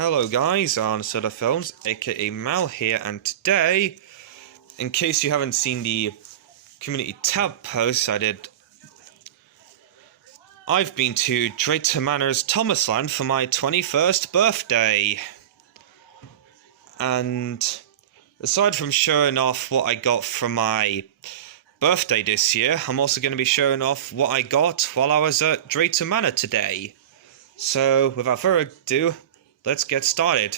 Hello guys, on Soda Films, aka Mal here, and today, in case you haven't seen the community tab post I've been to Drayton Manor Thomas Land for my 21st birthday. And aside from showing off what I got for my birthday this year, I'm also going to be showing off what I got while I was at Drayton Manor today. So, without further ado, let's get started.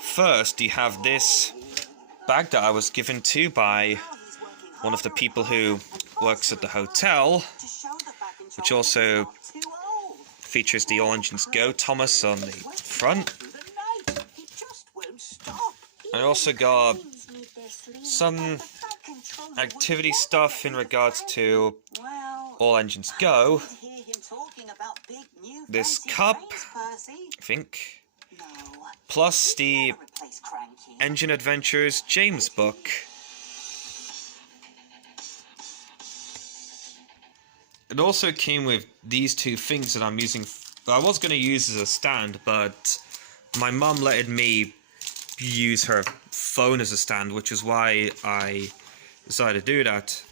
First, you have this bag that I was given to by one of the people who works at the hotel, which also features the All Engines Go Thomas on the front. I also got some activity stuff in regards to All Engines Go. This cup, I think, plus the Engine Adventures James book. It also came with these two things that I'm using. I was going to use as a stand, but my mum let me use her phone as a stand, which is why I decided to do that.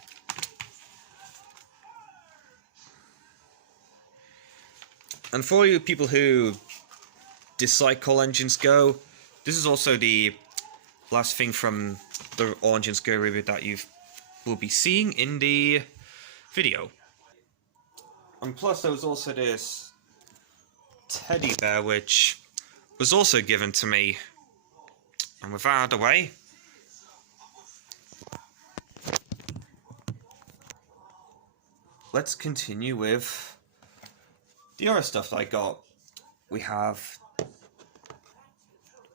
And for you people who dislike All Engines Go, this is also the last thing from the All Engines Go review that you will be seeing in the video. And plus there was also this teddy bear which was also given to me. And with that out of the way, let's continue with the other stuff that I got. We have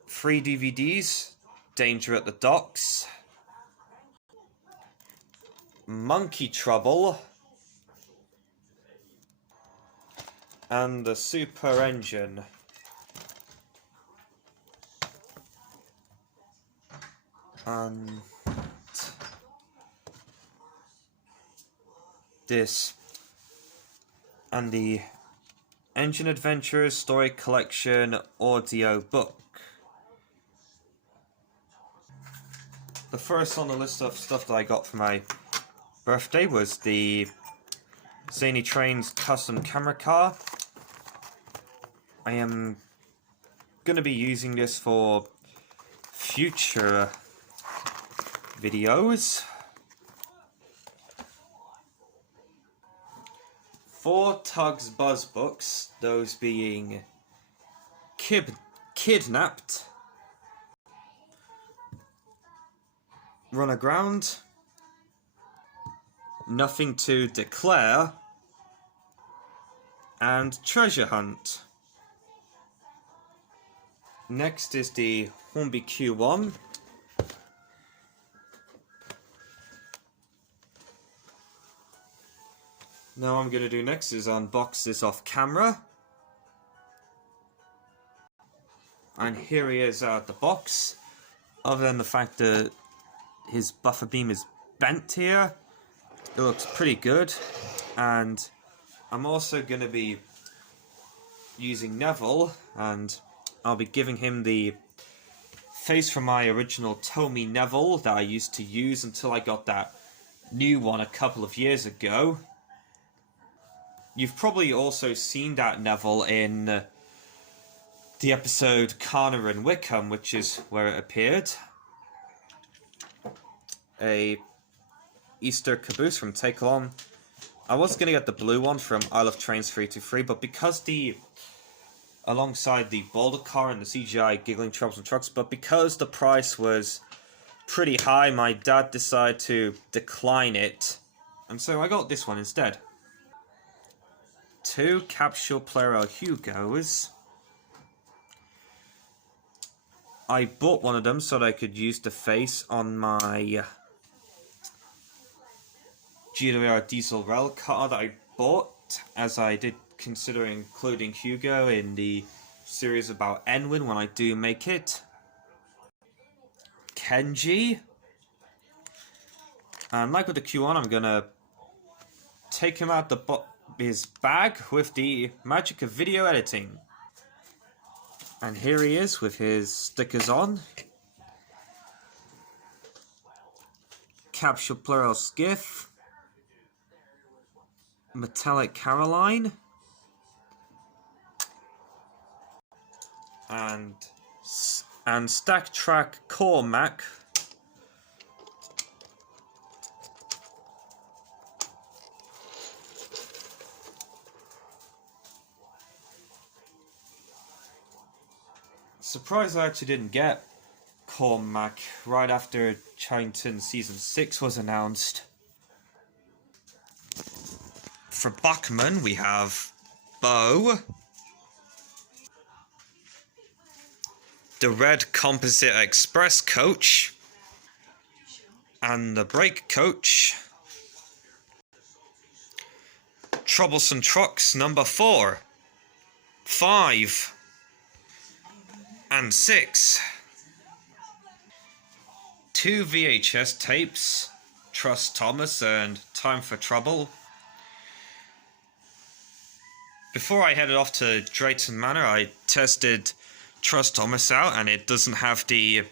3 DVDs, Danger at the Docks, Monkey Trouble, and the Super Engine. And this, and the Engine Adventures Story Collection audio book. The first on the list of stuff that I got for my birthday was the Zany Trains custom camera car. I am going to be using this for future videos. 4 Tugs Buzz books, those being Kidnapped, Run Aground, Nothing to Declare, and Treasure Hunt. Next is the Hornby Q1. Now what I'm going to do next is unbox this off camera. And here he is out the box. Other than the fact that his buffer beam is bent here, it looks pretty good. And I'm also going to be using Neville, and I'll be giving him the face from my original Tomy Neville that I used to use until I got that new one a couple of years ago. You've probably also seen that Neville in the episode Connor and Wickham, which is where it appeared. A Easter caboose from Take Along. I was going to get the blue one from Isle of Trains 323, but because alongside the Boulder car and the CGI Giggling Troublesome Trucks, but because the price was pretty high, my dad decided to decline it, and so I got this one instead. 2 Capsule Player Hugos. I bought one of them so that I could use the face on my GWR Diesel Rail car that I bought, as I did consider including Hugo in the series about Enwin when I do make it. Kenji. And like with the Q1, I'm going to take him out his bag with the magic of video editing. And here he is with his stickers on. Capsule Plural Skiff. Metallic Caroline. And Stack Track Cormac. Surprised I actually didn't get Cormac right after Charrington Season 6 was announced. For Bachman, we have Bo, the Red Composite Express Coach, and the Brake Coach, Troublesome Trucks number 4, 5, and 6. 2 VHS tapes, Trust Thomas and Time for Trouble. Before I headed off to Drayton Manor, I tested Trust Thomas out, and it doesn't have the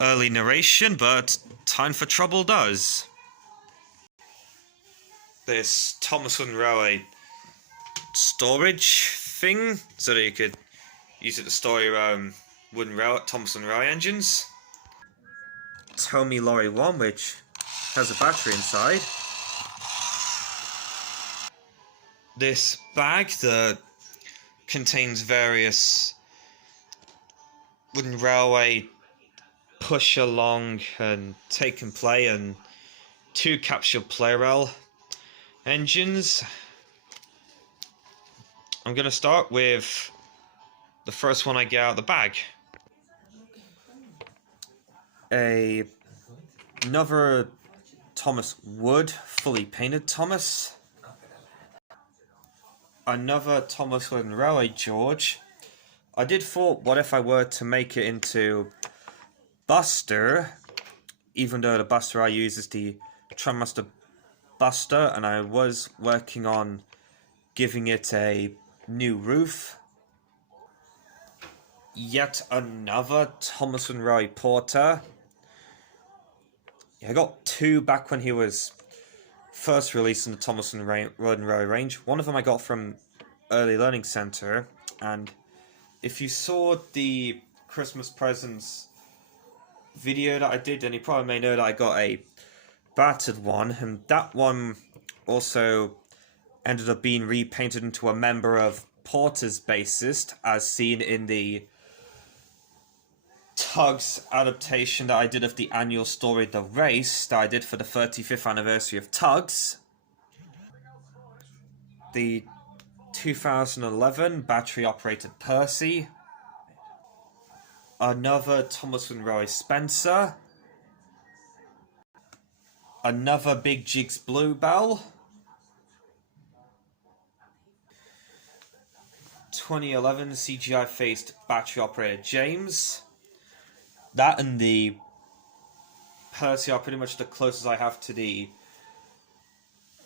early narration, but Time for Trouble does. This Thomas Wooden Railway storage thing, so that you could use it to store your Thomas Wooden Railway engines. Tommy Lorry 1, which has a battery inside. This bag that contains various Wooden Railway push along and take and play and 2 capsule play rail engines. I'm going to start with the first one I get out of the bag. Another Thomas Wood, fully painted Thomas. Another Thomas Wooden Railway George. I did thought, what if I were to make it into Buster, even though the Buster I use is the Trammaster Buster, and I was working on giving it a new roof. Yet another Thomas Wooden Railway Porter. I got 2 back when he was first released in the Thomas Wooden Railway range. One of them I got from Early Learning Center, and if you saw the Christmas presents video that I did, then you probably may know that I got a battered one, and that one also ended up being repainted into a member of Porter's bassist, as seen in the Tugs adaptation that I did of the annual story The Race that I did for the 35th anniversary of Tugs. The 2011 battery operated Percy. Another Thomas Wooden Railway Spencer. Another Big Jigs Bluebell. 2011 CGI faced battery operated James. That and the Percy are pretty much the closest I have to the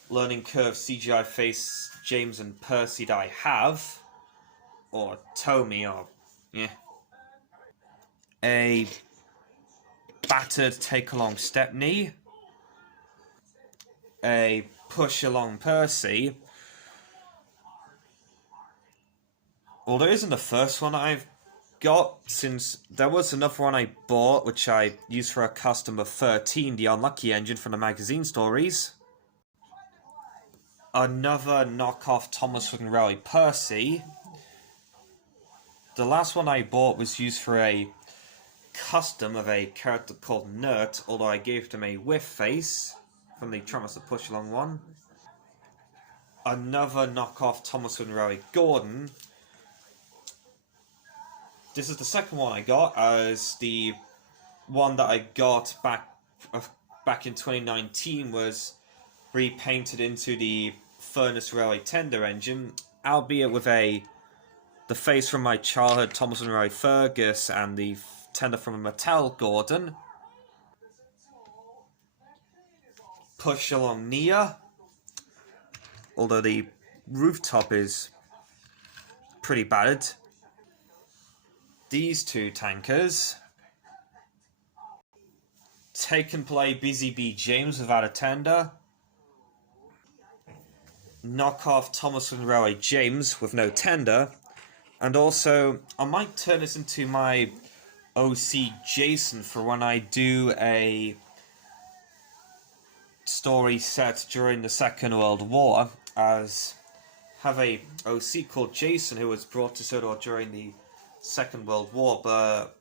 learning curve CGI face James and Percy that I have. Or Tommy, or yeah. A battered take along Stepney. A push along Percy. Well, there isn't the first one I've got, since there was another one I bought, which I used for a customer 13, the Unlucky engine from the magazine stories. Another knockoff Thomas Wooden Railway Percy. The last one I bought was used for a custom of a character called Nert, although I gave them a whiff face from the Trammaster Push Along one. Another knockoff Thomas Wooden Railway Gordon. This is the second one I got, as the one that I got back in 2019 was repainted into the Furnace Railway Tender engine, albeit with the face from my childhood Thomas Wooden Railway Fergus and the tender from a Mattel Gordon. Push along Nia, although the rooftop is pretty battered. these two tankers. Take and play Busy Bee James without a tender. Knock off Thomas Land Railway James with no tender. And also, I might turn this into my OC Jason for when I do a story set during the Second World War, as have a OC called Jason who was brought to Sodor during the Second World War, but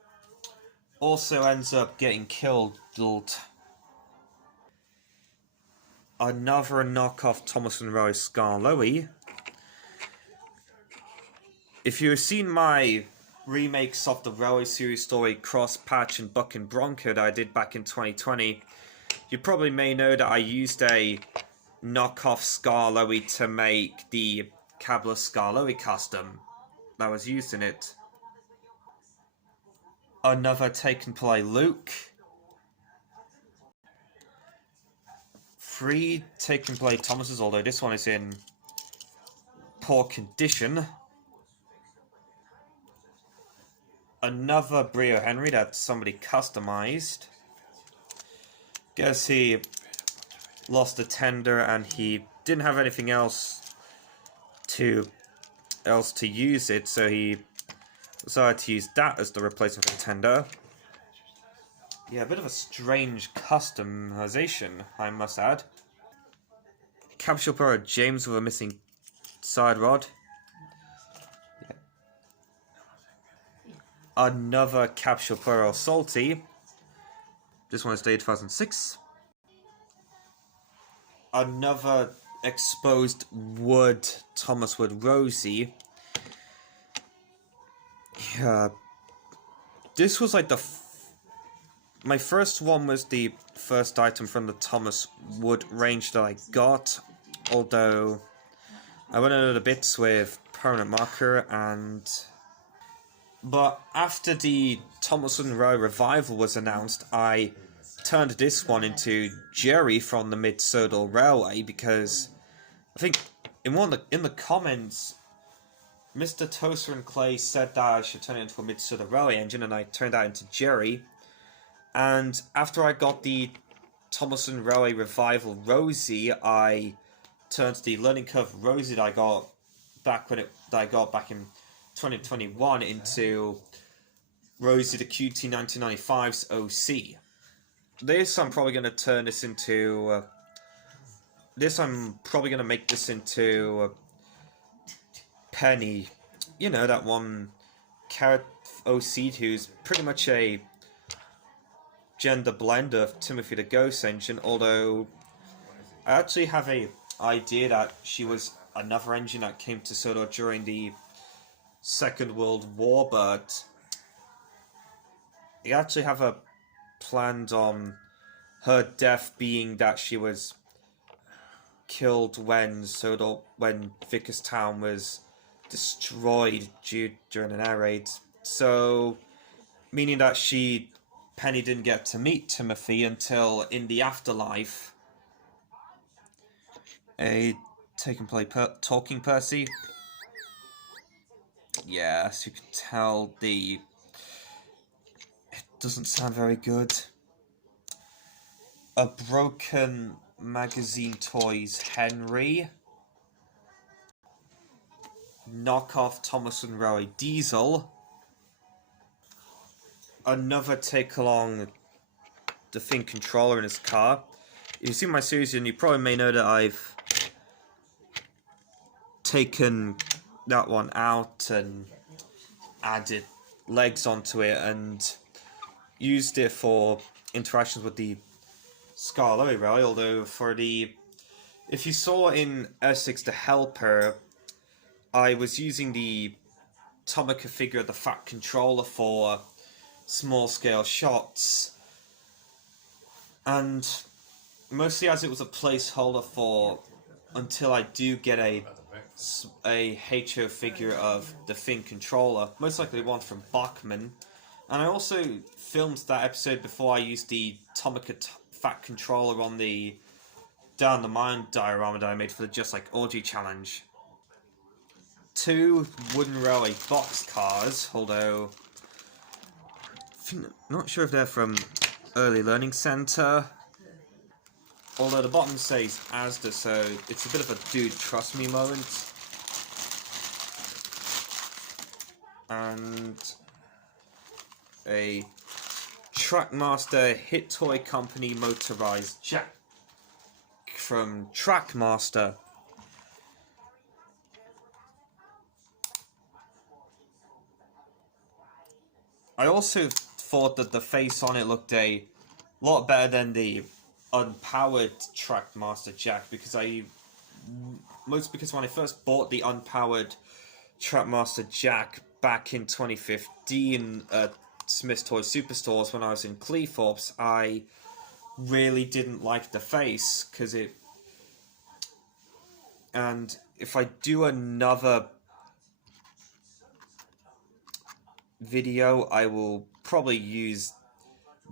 also ends up getting killed. Another knockoff Thomas Land Railway Skarloey. If you've seen my remakes of the Railway Series story Cross Patch and Buck and Bronco that I did back in 2020, you probably may know that I used a knockoff Skarloey to make the Cabla Skarloey custom that was used in it. Another Take and Play Luke. 3 Take and Play Thomases, although this one is in poor condition. Another Brio Henry that somebody customized. Guess he lost a tender and he didn't have anything else to use it, so he decided to use that as the replacement for the tender. Yeah, a bit of a strange customization, I must add. Capsule Pro James with a missing side rod. Yeah. Another Capsule Pro Salty. This one is dated 2006. Another exposed wood Thomas Wood Rosie. Yeah. This was like my first one was the first item from the Thomas Wood range that I got, although I went into the bits with permanent marker but after the Thomas Land Railway revival was announced, I turned this one into Jerry from the Mid-Sodor Railway, because I think in the comments Mr. Toaster and Clay said that I should turn it into a Mid-Sodor Railway engine, and I turned that into Jerry. And after I got the Thomas Land Railway Revival Rosie, I turned the Learning Curve Rosie that I got back in 2021 into Rosie the QT 1995's OC. I'm probably going to turn this into... I'm probably going to make this into Penny. You know, that one carrot OC who's pretty much a gender blend of Timothy the Ghost Engine, although I actually have a idea that she was another engine that came to Sodor during the Second World War, but I actually have a planned on her death being that she was killed when Vickerstown was destroyed during an air raid. So, meaning that Penny didn't get to meet Timothy until in the afterlife. A Take and Play Talking Percy. Yeah, as you can tell, it doesn't sound very good. A Broken Magazine Toys Henry. Knockoff Thomas Land Railway Diesel. Another take along the Thing controller in his car. If you've seen my series, and you probably may know that I've taken that one out and added legs onto it and used it for interactions with the Skarloey Railway, although if you saw in Essex the Helper, I was using the Tomica figure, the Fat Controller, for small scale shots, and mostly as it was a placeholder for until I do get a HO figure of the Thing controller, most likely one from Bachman. And I also filmed that episode before I used the Tomica Fat Controller on the Down the Mine diorama that I made for the Just Like Orgy challenge. 2 wooden railway box cars, although not sure if they're from Early Learning Center. Although the bottom says Asda, so it's a bit of a dude trust me moment. And a Trackmaster Hit Toy Company motorized jack from Trackmaster. I also thought that the face on it looked a lot better than the unpowered Trackmaster jack, because when I first bought the unpowered Trackmaster jack back in 2015 at Smith's Toy Superstores when I was in Cleethorpes, I really didn't like the face, because it... And if I do another video, I will probably use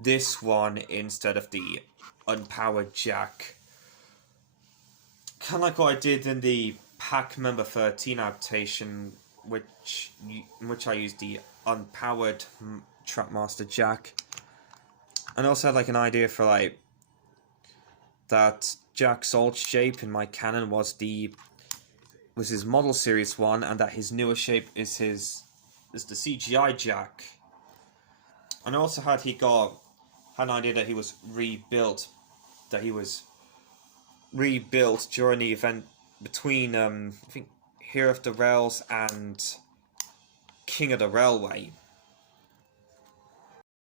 this one instead of the unpowered jack. Kind of like what I did in the Pack Member 13 adaptation, in which I used the unpowered Trackmaster jack. And I also had like an idea for like that Jack's old shape in my canon was his model series one, and that his newer shape is the CGI Jack. And I also had an idea that he was rebuilt during the event between I think Hero of the Rails and King of the Railway.